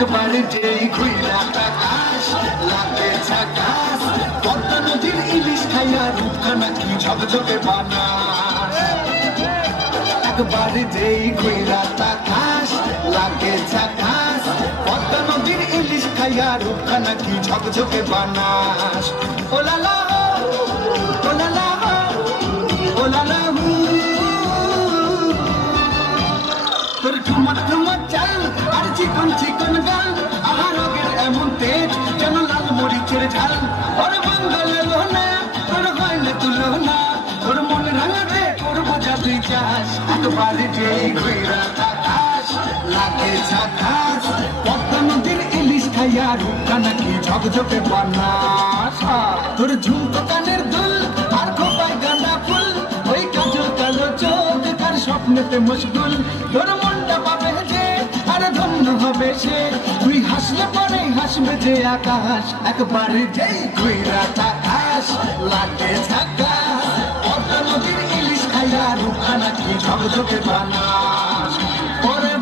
একবারে যেই ঘুইরা তাকাস লাগে ঝাকাস, পদ্মা নদীর ইলিশ খাইয়া রূপখানা কি ঝকঝকে বানাস। একবারে যেই ঘুইরা তাকাস লাগে ঝাকাস, পদ্মা নদীর ইলিশ খাইয়া রূপখানা কি ঝকঝকে বানাস। ও লালা ও লালা ও লালা, তোর ঠুমক ঠুমক চাল আর চিকন চিকন গাল, আমার রোগের এমন তেজ যেন লাল মরিচের ঝাল। ওর বাঙ্গালের লোনা তোর হয়নি তুলনা, তোর মন রাঙাতে করবো যা তুই চাস। একবারে যেই ঘুইরা তাকাস লাগে ঝাকাস, পদ্মা নদীর ইলিশ খাইয়া রূপখানা কি ঝকঝকে বানাস। তোর ঝুমকো কানের দুল আর খোপায় গাঁদা ফুল, ওই কাজল কালো চোখ কার স্বপ্নেতে মশগুল। তোর মনটা পাবে যে আর ধন্য হবে সে, তুই হাসলে পরে হাসবে যে আকাশ। একবারে যেই ঘুইরা তাকাস লাগে ঝাকাস, পদ্মা নদীর ইলিশ খাইয়া রূপখানা কি ঝকঝকে বানাস। ওরে